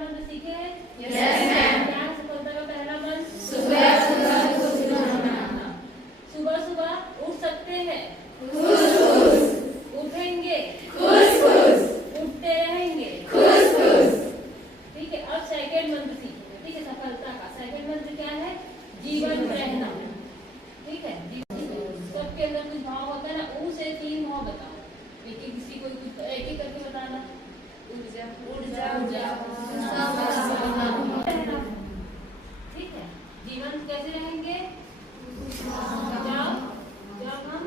मंत्र सीखे हैं? Yes ma'am. क्या है सफलता का पहला मंत्र? सुबह सुबह खुश रहना। सुबह सुबह उठ सकते हैं, खुश खुश। उठेंगे, खुश खुश। उठते रहेंगे, खुश खुश। ठीक है। अब सेकंड मंत्र सीखेंगे। ठीक है, सफलता का सेकंड मंत्र क्या है? जीवन रहना। ठीक है, सबके अंदर कुछ भाव होता है ना, ऊ से 3 भाव बताओ। एक एक किसी को कुछ एक एक करके बताना। ऊर्जा, ऊर्जा, ठीक है। जीवन कैसे रहेंगे? जब हम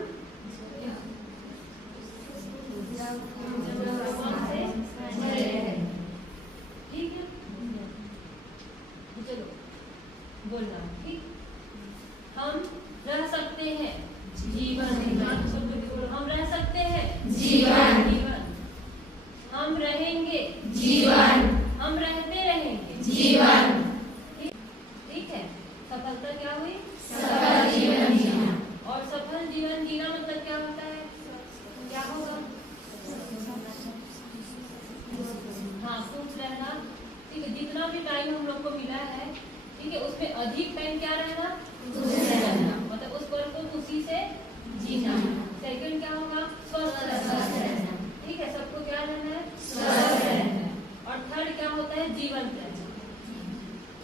ठीक है, चलो बोलना। ठीक, हम रह सकते हैं जीवन, हम रह सकते हैं जीवन। हम रहेंगे जीवन। हम रहते रहेंगे जीवन। ठीक है। सफलता क्या हुई? सफल जीवन जीना। और सफल जीवन जीना मतलब क्या होता है? क्या होगा? हाँ, खुश रहना। ठीक है, जितना भी टाइम हम लोग को मिला है, ठीक है, उसमें अधिक टाइम क्या रहना? खुश रहना। मतलब उस पल को खुशी से जीना। सेकंड क्या होगा? स्वस्थ रहना। ठीक है, सबको क्या रहना है? स्वस्थ रहना। और थर्ड क्या होता है? जीवन रहना।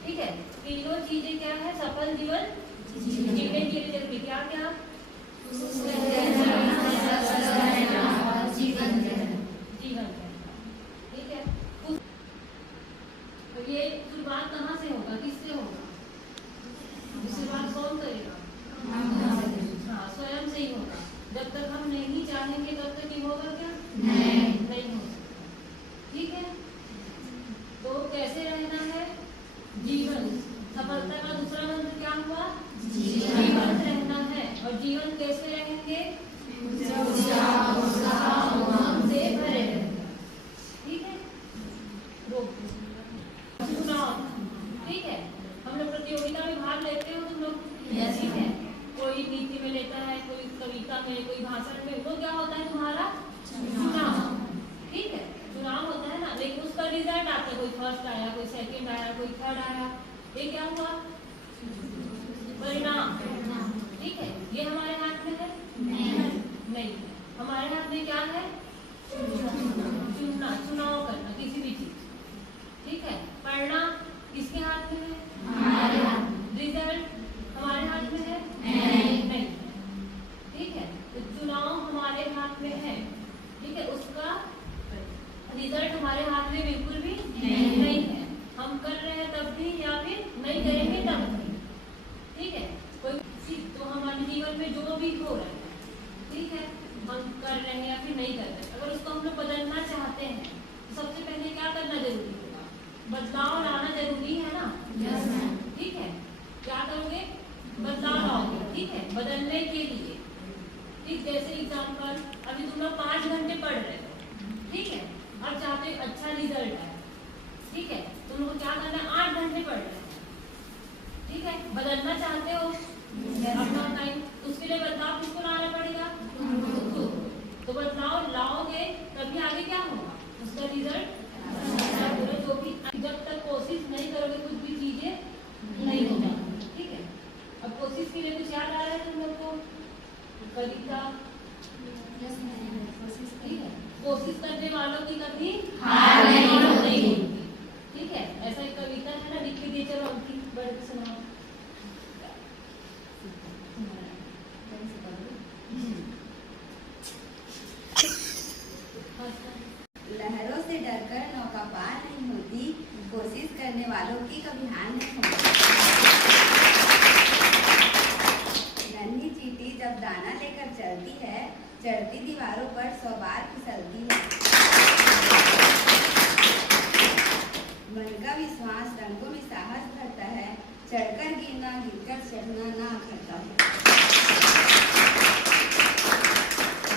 ठीक है, तीनों चीजें क्या है? सफल जीवन जीने के लिए जरूरी क्या क्या? जीवन। ठीक है, तो ये शुरुआत कहाँ से होगा? किससे होगा? शुरुआत कौन करेगा? हाँ, स्वयं से ही होगा। जब तक हम नहीं चाहेंगे तब तक ये होगा क्या? नहीं हो सकता। ठीक है, तो कैसे रहना है? जीवन। सफलता का दूसरा मंत्र क्या हुआ? जीवन रहना है। और जीवन कैसे रहेंगे? से भरे रहेंगे। ठीक है, चुनाव। ठीक है, हम लोग प्रतियोगिता में भाग लेते हो तुम लोग? ठीक है, कोई नीति में लेता है, कोई कविता में, कोई भाषण में, वो क्या होता है तुम्हारा? चुनाव। ठीक है, चुनाव होता है ना, लेकिन उसका रिजल्ट आता है, कोई फर्स्ट आया, कोई सेकंड आया, कोई थर्ड आया, ये क्या हुआ? परिणाम। ठीक है, ये हमारे हाथ में है? नहीं। हमारे हाथ में क्या है? चुनना, चुनाव करना किसी भी चीज। ठीक है, पढ़ना किसके हाथ में है? हमारे हाथ। रिजल्ट हमारे हाथ में है? नहीं। ठीक है, तो चुनाव हमारे हाथ में है। ठीक है, उसका रिजल्ट हमारे हाथ में बिल्कुल भी नहीं है। हम कर रहे हैं तब भी या फिर नहीं करेंगे तब भी। ठीक है, कोई तो हमारे जीवन में जो भी हो रहा है, ठीक है, हम कर रहे हैं या फिर नहीं कर रहे, अगर उसको हम लोग बदलना चाहते हैं तो सबसे पहले क्या करना जरूरी होगा? बदलाव लाना जरूरी है ना? Yes ma'am. ठीक है, क्या करोगे? बदलाव लाओगे। ठीक है, बदलने के लिए। ठीक, जैसे एग्जाम्पल, अभी तुम लोग 5 घंटे पढ़ रहे हो, ठीक है, अब चाहते हो अच्छा रिजल्ट आए, ठीक है, तुम लोग क्या करना है? 8 घंटे पढ़ रहे हो, ठीक है, बदलना चाहते हो अपना टाइम, उसके लिए बदलाव किसको लाना पड़ेगा? तो बदलाव लाओगे तभी आगे क्या होगा? उसका रिजल्ट जो भी, जब तक कोशिश नहीं करोगे कुछ भी चीजें नहीं हो जाती। ठीक है, अब कोशिश के लिए कुछ याद आ रहा है तुम लोग को? कविता। ठीक है, कोशिश करने वालों की कभी हार नहीं होती। ठीक है, ऐसा एक कविता है ना, लिख के दिए, चलो उनकी बढ़ के सुनाओ। लहरों से डरकर नौका पार नहीं होती, कोशिश करने वालों की कभी हार नहीं होती। नन्ही चींटी जब दाना लेकर चलती है, चढ़ती दीवारों पर 100 बार फिसलती है। मन का विश्वास रंगों में साहस भरता है, चढ़कर गिरना गिरकर चढ़ना ना करता है।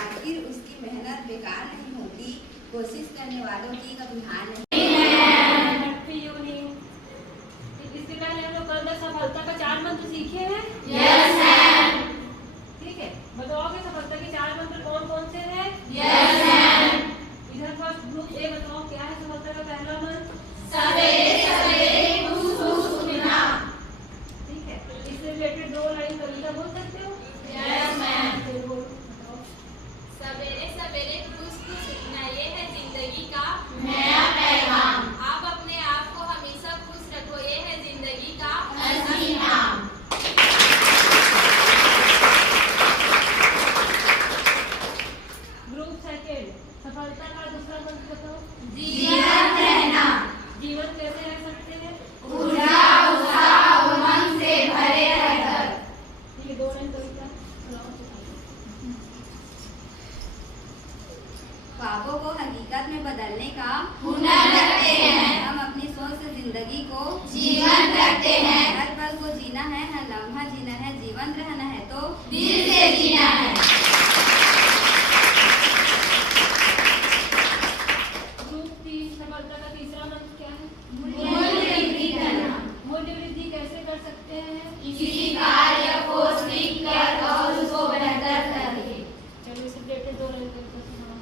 आखिर उसकी मेहनत बेकार नहीं होती, कोशिश करने वालों की कभी हार नहीं। इससे पहले हम लोग कल तक सफलता का 4 मंत्र सीखे हैं? Yes ma'am. ठीक है, बताओगे सफलता के 4 मंत्र कौन कौन से हैं? Yes ma'am. इधर फर्स्ट ग्रुप ए बताओ क्या है सफलता का पहला मंत्र? सवेरे खेल। सफलता का दूसरा मंत्र बताओ। जीवन रहना। जीवन कैसे रह सकते हैं? ऊर्जा, उत्साह, उमंग से भरे रहकर। ये 2 लाइन कविता सुनाओ। ख्वाबों को हकीकत में बदलने का हुनर रखते हैं। हम अपनी सोच से जिंदगी को जीवन रखते हैं। हर पल को जीना है, हर लम्हा जीना है, जीवन रहना है तो दिल से जीना है। ग्रुप 3 सफलता का तीसरा मंत्र क्या है? मूल्य वृद्धि करना। मूल्य वृद्धि कैसे कर सकते हैं? किसी कार्य को सीख कर और उसको बेहतर करके। चलो इसे रिलेटेड 2 लाइन कविता सुनाओ।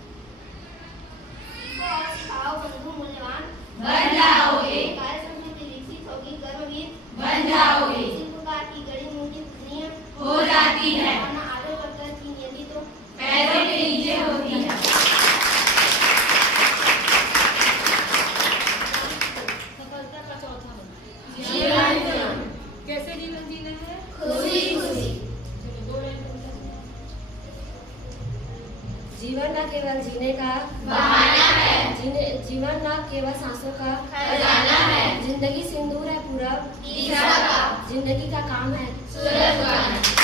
सीखो और सिखाओ बंधु मूल्यवान। बन जाओगे। कार्य संस्कृति विकसित होगी, कर्मवीर बन जाओगे। शिल्पकार की गढ़ी मूर्ति पूजनीय हो जाती है। माना आदर वर्कर की नियति तो पैरों के नीचे होती है। सफलता का चौथा मंत्र। जीवन जीवन। कैसे जीवन जीना है? खुशी खुशी। चलो 2 लाइन कविता सुनाओ। जीवन न केवल जीने का बहाना है। जीवन न केवल सांसों का खजाना है। जिंदगी सिंदूर है पूरब। ईसा का जिंदगी का काम है सूरज का।